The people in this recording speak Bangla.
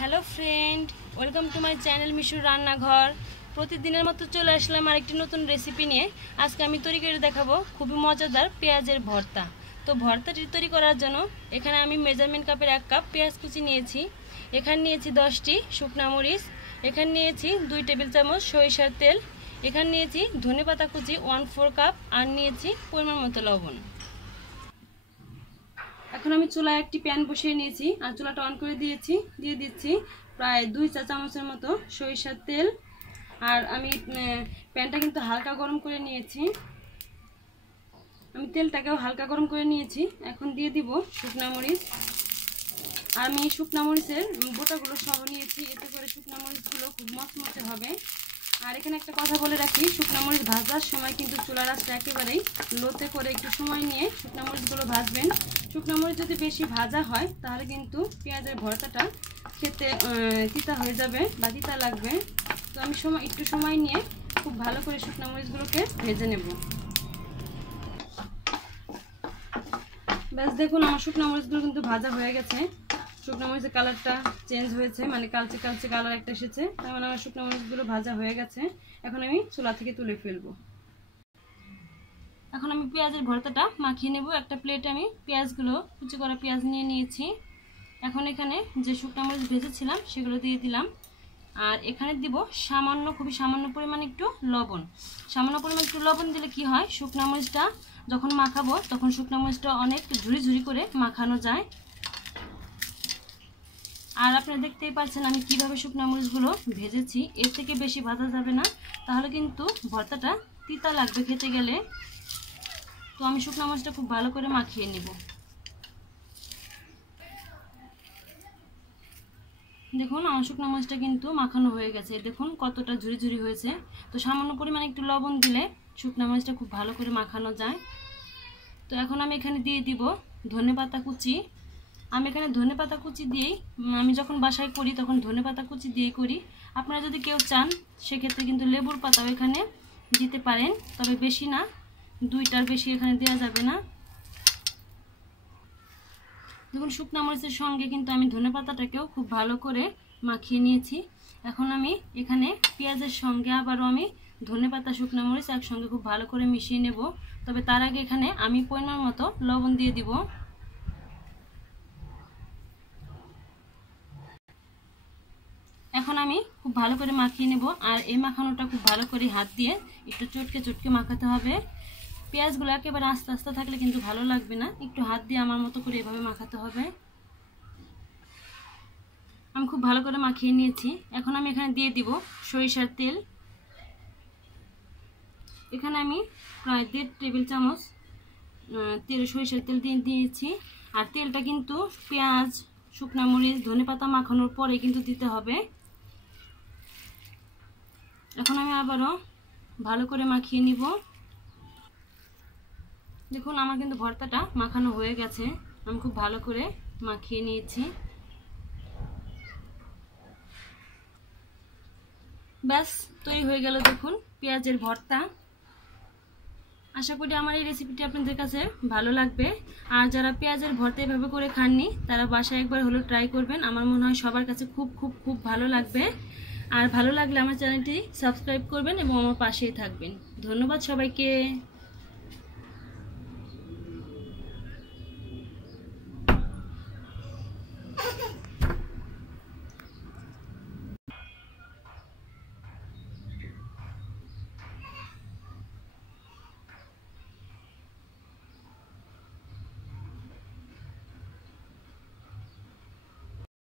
Hello friend welcome to my channel मिशुर रान्नाघर प्रतिदिनेर मतो चले आसलाम आरेकटी नतून रेसिपि निये। आज के आमी तैरी करे देखाबो खूबই मजादार पेঁয়াজের भर्ता। तो भर्ताटी तैरी करार जोन्नो एखाने आमी मेजारमेंट कापेर 1 काप पेঁয়াজ कुचि नियेछि, एखाने नियेछि 10टी शुकना मरिच, एखाने नियेछि 2 टेबिल चामच सरिषार तेल, एखाने नियेछि धनेपाता कुचि 1/4 काप और नियेछि परिमाण मतो लवण। এখন আমি চুলায় একটি প্যান বসিয়ে নিয়েছি আর চুলাটা অন করে দিয়েছি। দিয়ে দিচ্ছি প্রায় 2 চা চামচের মতো সরিষার তেল। আর আমি প্যানটা কিন্তু হালকা গরম করে নিয়েছি। আমি তেলটাকেও হালকা গরম করে নিয়েছি। এখন দিয়ে দিব শুকনা মরিচ। আর আমি শুকনা মরিচের বোটাগুলো সহ নিয়েছি, এতে করে শুকনা মরিচগুলো খুব মচমচে হবে। আর এখানে একটা কথা বলে রাখি, শুকনা মরিচ ভাজার সময় কিন্তু চুলার আঁচটা একেবারেই লোতে করে একটু সময় নিয়ে শুকনা মরিচগুলো ভাজবেন। শুকনা মরিচ যদি বেশি ভাজা হয় তাহলে কিন্তু পেঁয়াজের ভর্তাটা খেতে তিতা হয়ে যাবে বা তিতা লাগবে। তো আমি একটু সময় নিয়ে খুব ভালো করে শুকনা মরিচগুলোকে ভেজে নেব। ব্যাস দেখুন আমার শুকনা মরিচগুলো কিন্তু ভাজা হয়ে গেছে। শুকনা মরিচের কালারটা চেঞ্জ হয়েছে, মানে কালচে কালচে কালার একটা এসেছে। তার মানে আমার শুকনা মরিচগুলো ভাজা হয়ে গেছে। এখন আমি চুলা থেকে তুলে ফেলবো। এখন আমি পেঁয়াজের ভর্তাটা মাখিয়ে নেব। একটা প্লেটে আমি পেঁয়াজগুলো কুচি করা পেঁয়াজ নিয়ে নিয়েছি। এখন এখানে যে শুকনা মরিচ ভেজেছিলাম সেগুলো দিয়ে দিলাম। আর এখানে দিব সামান্য, খুবই সামান্য পরিমাণে একটু লবণ। সামান্য পরিমাণে একটু লবণ দিলে কি হয়, শুকনা মরিচটা যখন মাখাবো তখন শুকনা মরিচটা অনেক ঝুরি ঝুরি করে মাখানো যায়। আর আপনারা দেখতেই পাচ্ছেন আমি কিভাবে শুকনা মরিচগুলো ভেজেছি। এর থেকে বেশি ভাজা যাবে না, তাহলে কিন্তু ভর্তাটা তিতা লাগবে খেতে গেলে। তো আমি শুকনা মরিচটা খুব ভালো করে মাখিয়ে নিব। দেখুন আমার শুকনা মরিচটা কিন্তু মাখানো হয়ে গেছে, দেখুন কতটা ঝুরি ঝুরি হয়েছে। তো সামান্য পরিমাণে একটু লবণ দিলে শুকনা মরিচটা খুব ভালো করে মাখানো যায়। তো এখন আমি এখানে দিয়ে দিব ধনেপাতা কুচি। আমি এখানে ধনেপাতা কুচি দিয়েই, আমি যখন বাসায় করি তখন ধনেপাতা কুচি দিয়ে করি। আপনারা যদি কেউ চান সেক্ষেত্রে কিন্তু লেবুর পাতাও এখানে দিতে পারেন, তবে বেশি না, 2টার বেশি এখানে দেওয়া যাবে না। দেখুন শুকনা মরিচের সঙ্গে কিন্তু আমি ধনেপাতাটাকেও খুব ভালো করে মাখিয়ে নিয়েছি। এখন আমি এখানে পেঁয়াজের সঙ্গে আবারও আমি ধনেপাতা শুকনা মরিচ একসঙ্গে খুব ভালো করে মিশিয়ে নেব। তবে তার আগে এখানে আমি পরিমাণ মতো লবণ দিয়ে দিব। এখন আমি খুব ভালো করে মাখিয়ে নেব। আর এই মাখানোটা খুব ভালো করে হাত দিয়ে একটু চটকে চটকে মাখাতে হবে। পেঁয়াজগুলো একেবারে আস্তে আস্তে থাকলে কিন্তু ভালো লাগবে না, একটু হাত দিয়ে আমার মতো করে এভাবে মাখাতে হবে। আমি খুব ভালো করে মাখিয়ে নিয়েছি। এখন আমি এখানে দিয়ে দিব সরিষার তেল। এখানে আমি প্রায় 1.5 টেবিল চামচ সরিষার তেল দিয়ে দিয়েছি। আর তেলটা কিন্তু পেঁয়াজ, শুকনা মরিচ, ধনেপাতা মাখানোর পরে কিন্তু দিতে হবে। এখন আমি আবারও ভালো করে মাখিয়ে নিব। দেখুন আমার কিন্তু ভর্তাটা মাখানো হয়ে গেছে, আমি খুব ভালো করে মাখিয়ে নিয়েছি। ব্যাস তৈরি হয়ে গেল দেখুন পেঁয়াজের ভর্তা। আশা করি আমার এই রেসিপিটি আপনাদের কাছে ভালো লাগবে। আর যারা পেঁয়াজের ভর্তা এভাবে করে খাননি তারা বাসায় একবার হলো ট্রাই করবেন। আমার মনে হয় সবার কাছে খুব খুব খুব ভালো লাগবে। আর ভালো লাগলে আমার চ্যানেলটি সাবস্ক্রাইব করবেন এবং আমার পাশেই থাকবেন। ধন্যবাদ সবাইকে।